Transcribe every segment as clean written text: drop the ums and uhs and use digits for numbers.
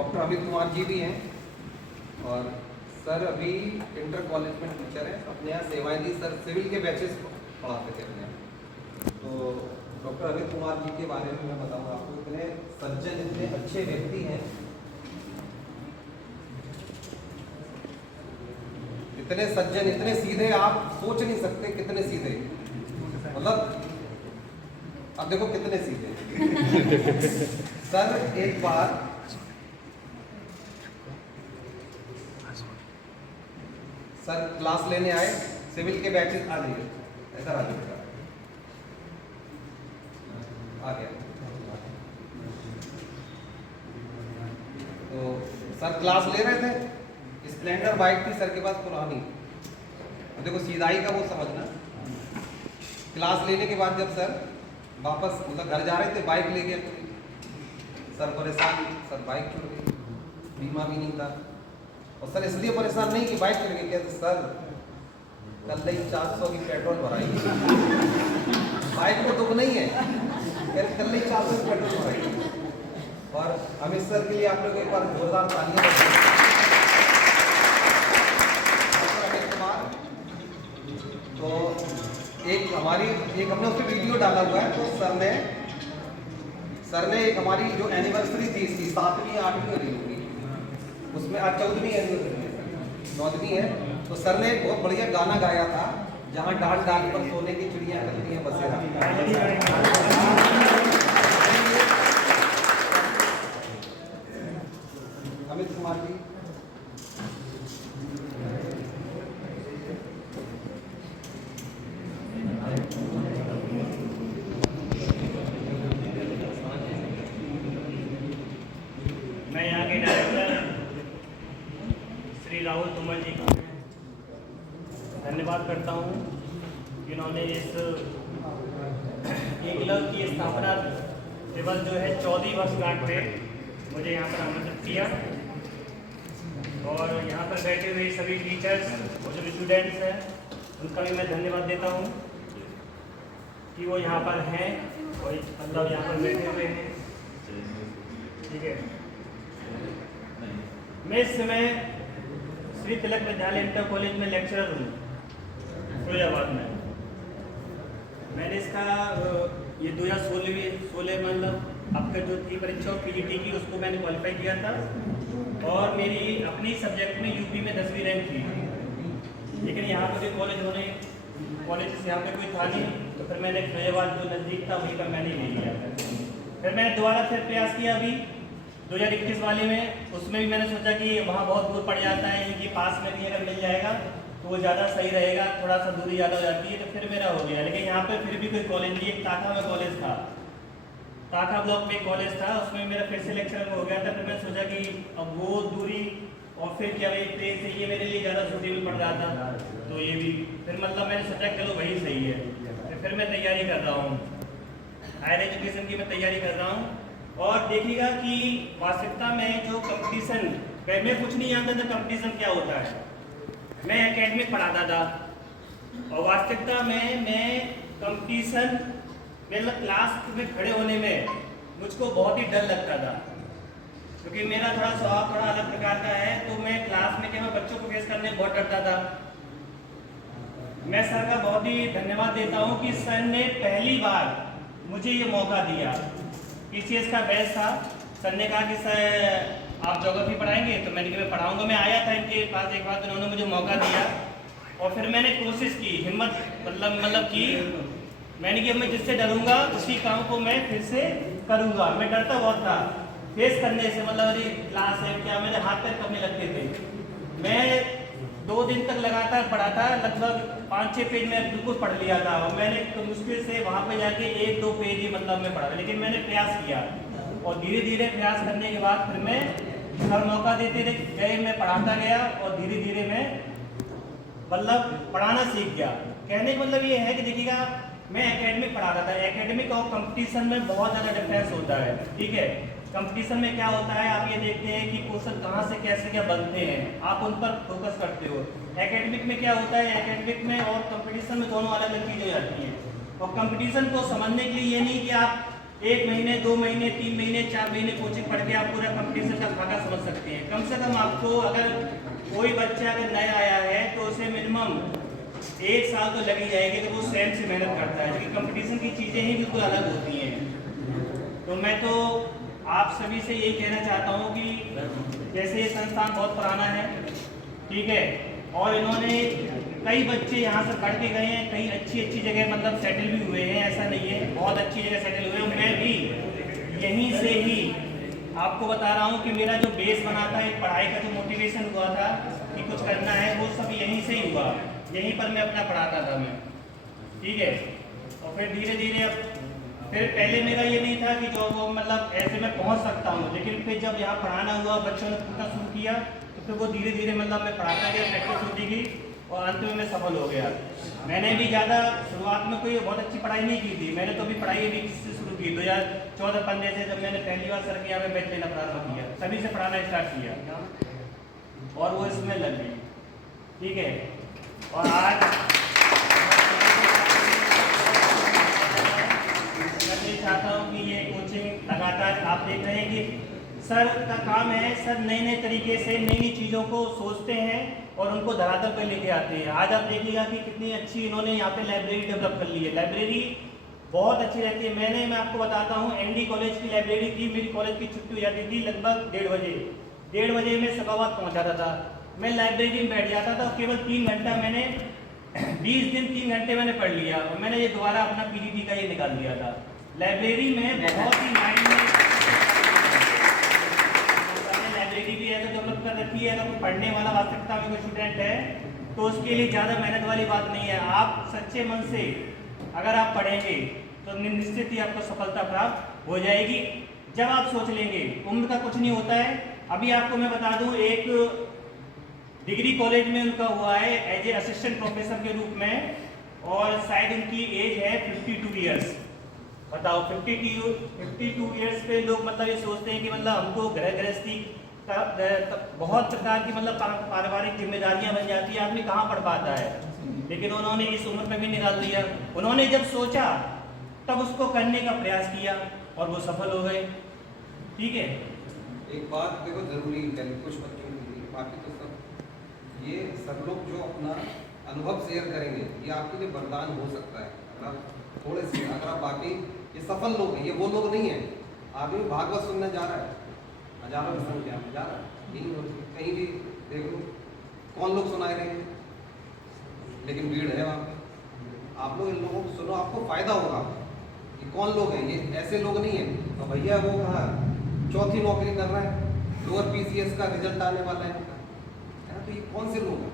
Doctor Amit Kumar ji भी हैं और सर अभी इंटर कॉलेज में टीचर हैं, अपने यहाँ सेवाएं दी। सर सिविल के बैचेस पढ़ाते थे अपने यहाँ। तो डॉक्टर अमित कुमार जी के बारे में मैं बताऊँगा आपको। इतने सज्जन, इतने अच्छे व्यक्ति हैं, इतने सज्जन, इतने सीधे, आप सोच नहीं सकते कितने सीधे। मतलब अब देखो कितने सीधे। सर एक बार सर क्लास लेने आए, सिविल के बैचेस आ जाइए, ऐसा आ जाएगा, आ गया। तो सर क्लास ले रहे थे, स्प्लेंडर बाइक थी सर के पास पुरानी। देखो सीधाई का वो समझना। क्लास लेने के बाद जब सर वापस मतलब घर जा रहे थे, बाइक ले गया सर, परेशान। सर बाइक छूट गई, बीमा भी नहीं था। और सर इसलिए परेशान नहीं कि बाइक चल गई, कहते सर कल ही 400 की पेट्रोल भराई, बाइक को दुख नहीं है, कहते कल ही 400 की पेट्रोल भराई। और अमित सर के लिए आप लोग एक बार जोरदार तालियां बजाएं। अमित कुमार तो एक हमने उसकी वीडियो डाला हुआ है। तो सर ने एक हमारी जो एनिवर्सरी थी इसकी 7वीं 8वीं रही होगी, उसमें आज 14वीं एनिवर्सरी है, 9वीं है। तो सर ने एक बहुत बढ़िया गाना गाया था, जहाँ डाल डाल पर सोने की चिड़िया करती हैं बसेरा। अमित कुमार जी मैं यहाँ के डायरेक्टर श्री राहुल तोमर जी का धन्यवाद करता हूँ, जिन्होंने इस एकलव्य की स्थापना दिवस जो है 14वीं वर्षगांठ पे मुझे यहाँ पर आमंत्रित किया। और यहाँ पर बैठे हुए सभी टीचर्स और जो स्टूडेंट्स हैं उनका भी मैं धन्यवाद देता हूँ कि वो यहाँ पर हैं और मतलब यहाँ पर बैठे हुए हैं। ठीक है, मैं इस समय श्री तिलक विद्यालय इंटर कॉलेज में लेक्चरर हूँ फिरोजाबाद में। मैंने इसका ये 2016 मतलब आपका जो थी परीक्षा पीजीटी की, उसको मैंने क्वालिफाई किया था और मेरी अपनी सब्जेक्ट में यूपी में 10वीं रैंक थी। लेकिन यहाँ पर भी कॉलेज यहाँ पे कोई था नहीं, तो फिर मैंने फिरोजाबाद जो नज़दीक था वहीं पर मैंने ले लिया। फिर मैंने दोबारा फिर प्रयास किया अभी 2021 वाले में, उसमें भी मैंने सोचा कि वहाँ बहुत दूर पड़ जाता है, इनके पास में भी अगर मिल जाएगा तो वो ज़्यादा सही रहेगा, थोड़ा सा दूरी ज़्यादा हो जाती है, तो फिर मेरा हो गया। लेकिन यहाँ पे फिर भी कोई कॉलेज नहीं, एक टाका में कॉलेज था, टाका ब्लॉक में कॉलेज था, उसमें मेरा फिर से लेक्चर हो गया था। फिर मैंने सोचा कि अब वो दूरी और फिर क्या भाई ट्रेन से ये मेरे लिए ज़्यादा सूटेबल पड़ रहा था, तो ये भी फिर मतलब मैंने सोचा चलो वही सही है। तो फिर मैं तैयारी कर रहा हूँ, हायर एजुकेशन की मैं तैयारी कर रहा हूँ। और देखिएगा कि वास्तविकता में जो कंपटीशन, मैं कुछ नहीं जानता था कंपटीशन क्या होता है, मैं एकेडमिक पढ़ाता था और वास्तविकता में मैं कंपटीशन मतलब क्लास में खड़े होने में मुझको बहुत ही डर लगता था, क्योंकि मेरा थोड़ा स्वभाव थोड़ा अलग प्रकार का है। तो मैं क्लास में क्या मैं बच्चों को फेस करने में बहुत डरता था। मैं सर का बहुत ही धन्यवाद देता हूँ कि सर ने पहली बार मुझे ये मौका दिया। पीसीएस का बैच था, सर ने कहा कि सर आप ज्योग्राफी पढ़ाएंगे, तो मैंने कहा मैं पढ़ाऊंगा। मैं आया था इनके पास एक बार, उन्होंने मुझे मौका दिया और फिर मैंने कोशिश की, हिम्मत मतलब की मैंने कि मैं जिससे डरूंगा उसी काम को मैं फिर से करूंगा। मैं डरता बहुत था फेस करने से, मतलब अरे क्लास है क्या, मेरे हाथ पैर कमने लगते थे। मैं 2 दिन तक लगातार पढ़ा था, लगभग 5-6 पेज में बिल्कुल पढ़ लिया था और मैंने तो मुश्किल से वहाँ पे जाके 1-2 पेज ही मतलब मैं पढ़ा, लेकिन मैंने प्रयास किया और धीरे धीरे प्रयास करने के बाद फिर मैं हर मौका देते गए, मैं पढ़ाता गया और धीरे धीरे मैं मतलब पढ़ाना सीख गया। कहने का मतलब ये है कि देखिएगा मैं एकेडमिक पढ़ाता था, एकेडमिक और कंपटीशन में बहुत ज़्यादा डिफरेंस होता है। ठीक है, कंपटीशन में क्या होता है, आप ये देखते हैं कि क्वेश्चन कहाँ से कैसे क्या बनते हैं, आप उन पर फोकस करते हो। एकेडमिक में क्या होता है, एकेडमिक में और कंपटीशन में दोनों अलग अलग चीज़ें हो जाती हैं। और कंपटीशन को समझने के लिए ये नहीं कि आप 1 महीने 2 महीने 3 महीने 4 महीने कोचिंग पढ़ के आप पूरा कंपटीशन का धागा समझ सकते हैं। कम से कम आपको अगर कोई बच्चा अगर नया आया है तो उसे मिनिमम 1 साल तो लग ही जाएगी अगर वो स्वयं से मेहनत करता है, क्योंकि कंपटीशन की चीज़ें ही बिल्कुल अलग होती हैं। तो मैं तो आप सभी से यही कहना चाहता हूँ कि जैसे ये संस्थान बहुत पुराना है, ठीक है, और इन्होंने कई बच्चे यहाँ से पढ़ के गए हैं, कई अच्छी अच्छी जगह मतलब सेटल भी हुए हैं, ऐसा नहीं है, बहुत अच्छी जगह सेटल हुए हैं। मैं भी यहीं से ही आपको बता रहा हूँ कि मेरा जो बेस बना था, एक पढ़ाई का जो मोटिवेशन हुआ था कि कुछ करना है, वो सब यहीं से ही हुआ। यहीं पर मैं अपना पढ़ाता था मैं, ठीक है। और फिर धीरे धीरे अब फिर पहले मेरा ये नहीं था कि जो वो मतलब ऐसे मैं पहुँच सकता हूँ, लेकिन फिर जब यहाँ पढ़ाना हुआ, बच्चों ने पूछना शुरू किया, तो फिर वो धीरे धीरे मतलब मैं पढ़ाता गया, प्रैक्टिस होती गई और अंत में मैं सफल हो गया। मैंने भी ज़्यादा शुरुआत में कोई बहुत अच्छी पढ़ाई नहीं की थी, मैंने तो अभी पढ़ाई अभी किससे शुरू की 2014-15 से, जब मैंने पहली बार सर के यहाँ पे बैच लेना प्रारंभ किया, सभी से पढ़ाना स्टार्ट किया और वो इसमें लग गई, ठीक है। और आज मैं ये चाहता हूँ कि ये कोचिंग लगातार आप देख रहे हैं कि सर का काम है, सर नए नए तरीके से नई नई चीज़ों को सोचते हैं और उनको धरातल पर लेके आते हैं। आज आप देखिएगा कि कितनी अच्छी इन्होंने यहाँ पे लाइब्रेरी डेवलप कर ली है, लाइब्रेरी बहुत अच्छी रहती है। मैं आपको बताता हूँ, एनडी कॉलेज की लाइब्रेरी थी, मेरी कॉलेज की छुट्टी हो जाती थी लगभग 1:30 बजे मैं सभाबाद पहुँच जाता था, मैं लाइब्रेरी में बैठ जाता था, केवल 3 घंटा मैंने 20 दिन 3 घंटे मैंने पढ़ लिया और मैंने ये दोबारा अपना पीजीटी का ये निकाल दिया था। लाइब्रेरी में बहुत ही माइंड में लाइब्रेरी भी ऐसा डेवलप कर रखी है, अगर कोई पढ़ने वाला वास्तविकता में कोई स्टूडेंट है तो उसके लिए ज़्यादा मेहनत वाली बात नहीं है। आप सच्चे मन से अगर आप पढ़ेंगे तो निश्चित ही आपको सफलता प्राप्त हो जाएगी। जब आप सोच लेंगे, उम्र का कुछ नहीं होता है। अभी आपको मैं बता दूं, एक डिग्री कॉलेज में उनका हुआ है एज ए असिस्टेंट प्रोफेसर के रूप में, और शायद उनकी एज है 52 ईयर्स। बताओ 52 ईयर्स पे लोग मतलब ये सोचते हैं कि मतलब हमको गृह गृहस्थी का बहुत प्रकार की मतलब पारिवारिक जिम्मेदारियां बन जाती है, आदमी कहाँ पढ़ पाता है, लेकिन उन्होंने इस उम्र में भी निकाल दिया। उन्होंने जब सोचा तब उसको करने का प्रयास किया और वो सफल हो गए, ठीक है। एक बात देखो जरूरी है कुछ बच्चों के लिए, बाकी तो सब ये सब लोग जो अपना अनुभव शेयर करेंगे ये आपके लिए वरदान हो सकता है। अगर आप थोड़े से अगर आप बाकी ये सफल लोग हैं, ये वो लोग नहीं हैं। आदमी भागवत सुनने जा रहा है, हजारों की संख्या में जा रहा है, नहीं होती कहीं भी देख लो कौन लोग सुनाए रहे हैं, लेकिन भीड़ है वहाँ पे। आप लोग इन लोगों को सुनो, आपको फायदा होगा। ये कौन लोग हैं, ये ऐसे लोग नहीं हैं। तो भैया वो कहा 4थी नौकरी कर रहा है, लोअर पीसीएस का रिजल्ट आने वाला है, तो ये कौन से लोग हैं।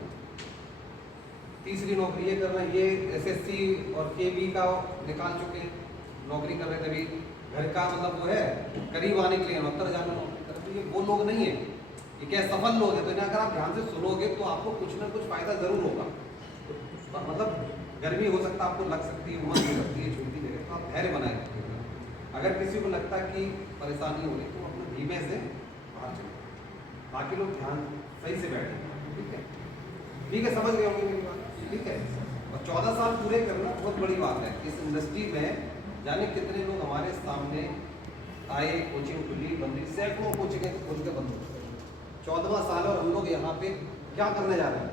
3री नौकरी ये कर रहे हैं, ये एसएससी और केबी का निकाल चुके हैं, नौकरी कर रहे थे, अभी घर का मतलब वो है करीब आने के लिए उत्तर जाना नौकरी कर, तो ये वो लोग नहीं है। ये क्या सफल लोग हैं। तो इन्हें अगर आप ध्यान से सुनोगे तो आपको कुछ ना कुछ फायदा जरूर होगा। तो मतलब गर्मी हो सकता है, आपको लग सकती है, उमस हो सकती है, छूटती जगह, तो आप धैर्य बनाए रखिएगा। अगर किसी को लगता है कि परेशानी हो रही तो अपने धीमे से बाहर चले, बाकी लोग ध्यान सही से बैठे, ठीक है, ठीक है, समझ गए होंगे मेरी बात, ठीक है। और 14 साल पूरे करना बहुत बड़ी बात है। इस इंडस्ट्री में जाने कितने लोग हमारे सामने आए, कोचिंग खुली, बंदी, सैकड़ों कोचिंग खोल के बंद हो। 14वां साल और हम लोग यहाँ पे क्या करने जा रहे हैं।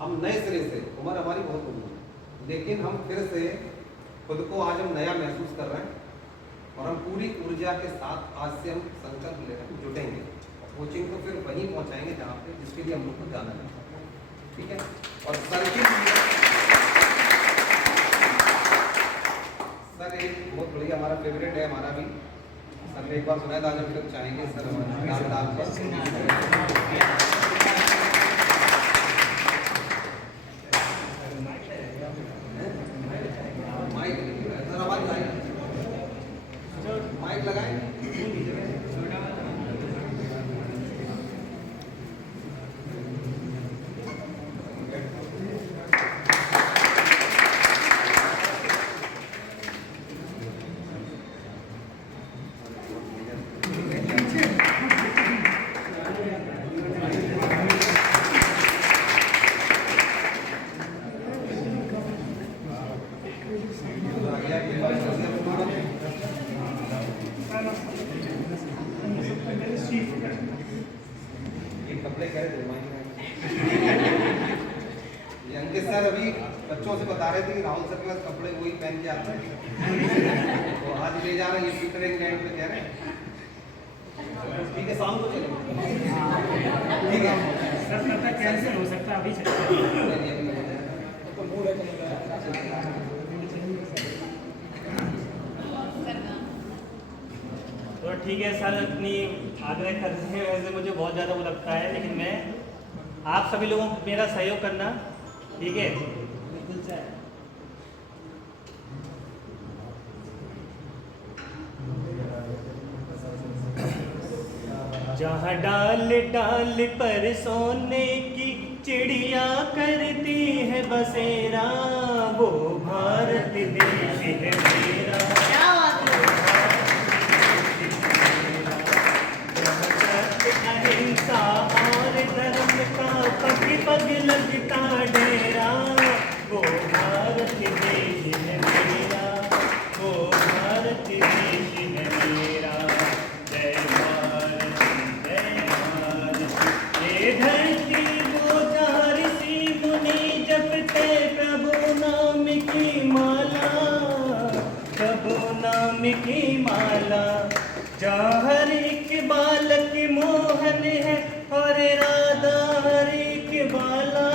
हम नए सिरे से, उम्र हमारी बहुत बड़ी है, लेकिन हम फिर से खुद को आज हम नया महसूस कर रहे हैं और हम पूरी ऊर्जा के साथ आज से हम संकल्प ले रहे हैं, जुटेंगे और कोचिंग को फिर वहीं पहुँचाएंगे जहाँ पे जिसके लिए हम लोग को जाना है, ठीक है। और सर एक बहुत बढ़िया हमारा फेवरेट है, हमारा भी सर ने एक बार सुनाया था, आज हम फिर चाहेंगे सर माइक लगाए। कह रहे थे ये अंकित सर अभी बच्चों से बता रहे थे कि राहुल सर के पास कपड़े वही पहन के आते हैं तो आज ले जा रहे हैं ये पीटर इंग्लैंड पे कह रहे हैं ठीक है शाम को चलेंगे ठीक है सर तब तक कैंसिल हो सकता है अभी चलेगा। तो ठीक है सर, अपनी आग्रह करते हैं, वैसे मुझे बहुत ज़्यादा वो लगता है, लेकिन मैं आप सभी लोगों को मेरा सहयोग करना, ठीक है। बिल्कुल सर। जहाँ डाल डाल पर सोने की चिड़िया करती है बसेरा, वो भारत देश है मेरा। क्या बात है। अहिंसा और धर्म का पग पग लगता डेरा, वो भारत देश है मेरा, वो भारत देश है मेरा। जय भारत जय भारत। ये धरती वो जहाँ ऋषि मुनि जपते प्रभु नाम की माला, प्रभु नाम की माला। जहाँ हर एक बालक मोहन है और राधा हर एक बाला,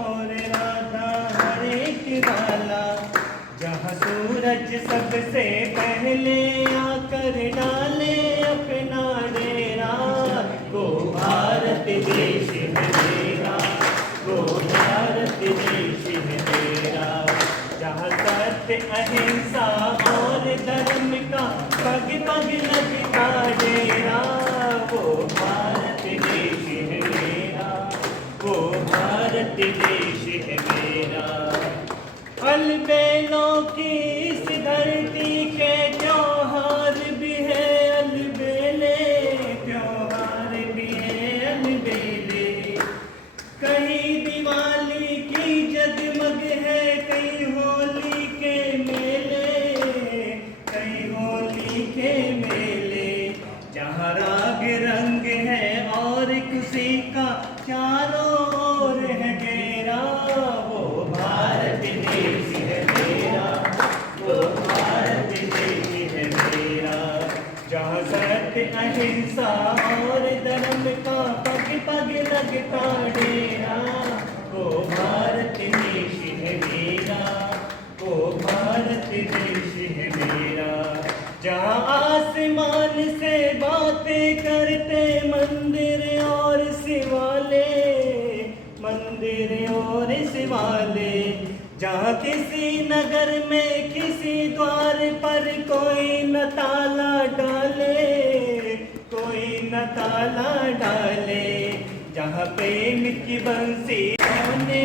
और राधा हर एक बाला। जहाँ सूरज सबसे पहले आकर डाले अपना डेरा, वो भारत देश है मेरा, वो भारत देश है मेरा। जहाँ सत्य अहिंसा और धर्म का पग पग लगता डेरा, वो भारत देश है मेरा, वो भारत देश है मेरा। अलबेलों की इस धरती के त्योहार भी है अलबेले, त्योहार भी है अलबेले। कहीं दिवाली की जगमग है, कहीं होली के मेले, कहीं होली के मेले। जहाँ राग रंग है और खुशी का चारों ओर है घेरा, वो भारत देश है मेरा, वो भारत देश है मेरा। जहाँ सत्य अहिंसा और धर्म का पग पग लगता डेरा, वो भारत देश है मेरा, वो भारत देश है मेरा। जहाँ आसमान से बातें करते मंदिर और शिवाले, मंदिर और शिवाले। जहाँ किसी नगर में किसी द्वार पर कोई न ताला डाले, कोई न ताला डाले। जहाँ प्रेम की बंसी होने